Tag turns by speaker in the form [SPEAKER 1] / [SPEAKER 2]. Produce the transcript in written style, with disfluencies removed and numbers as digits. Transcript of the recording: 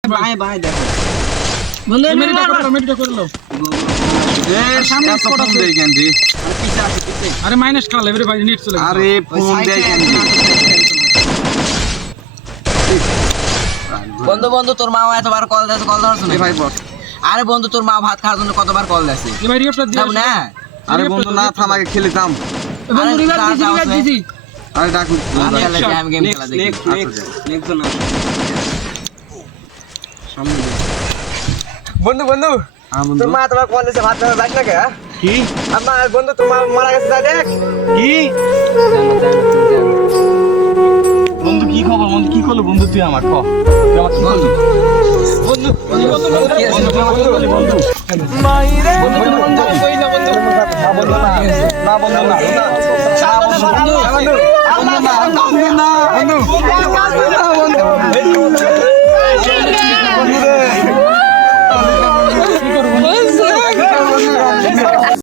[SPEAKER 1] বাঁয়ে বাঁয়ে দেখো
[SPEAKER 2] বন্ধু
[SPEAKER 3] মেডিটা করলো
[SPEAKER 1] এ সামনে স্পট আছে
[SPEAKER 4] দেই কেন দি
[SPEAKER 1] আর পিছে আছে পিছে
[SPEAKER 3] আরে মাইনাস খাল এবারে ভাই নেট চলে গেছে
[SPEAKER 4] আরে ফোন দেই কেন দি
[SPEAKER 2] বন্ধু বন্ধু তোর মা এতবার কল দিয়েছে কল ধরছ না
[SPEAKER 4] এ ভাই বস
[SPEAKER 2] আরে বন্ধু তোর মা ভাত খাওয়ার জন্য কতবার কল দিয়েছে
[SPEAKER 3] এ ভাই রিপোর্ট দিয়ে
[SPEAKER 2] যাব না
[SPEAKER 4] আরে বন্ধু না থাম আগে খেলিতাম
[SPEAKER 2] বন্ধু রিভাইভ দিছি
[SPEAKER 4] আরে ডাকু
[SPEAKER 2] আমি খেলা গেম খেলা দেখি
[SPEAKER 1] নেক্সট নেক্সট না সামনে
[SPEAKER 5] বন্ধু বন্ধু
[SPEAKER 4] বন্ধু
[SPEAKER 5] তোর মা তোমার কল দিয়েছে ভাত খাওয়া যাস না কে
[SPEAKER 4] কি
[SPEAKER 5] আমার বন্ধু তোমার মারা গেছে যা দেখ
[SPEAKER 4] কি বন্ধু কি খবর বন্ধু কি করলো বন্ধু তুই আমার ক তুই আমার
[SPEAKER 2] বন্ধু
[SPEAKER 5] বন্ধু
[SPEAKER 2] কি আছে
[SPEAKER 5] মাইরে বন্ধু কই না বন্ধু না বন্ধু না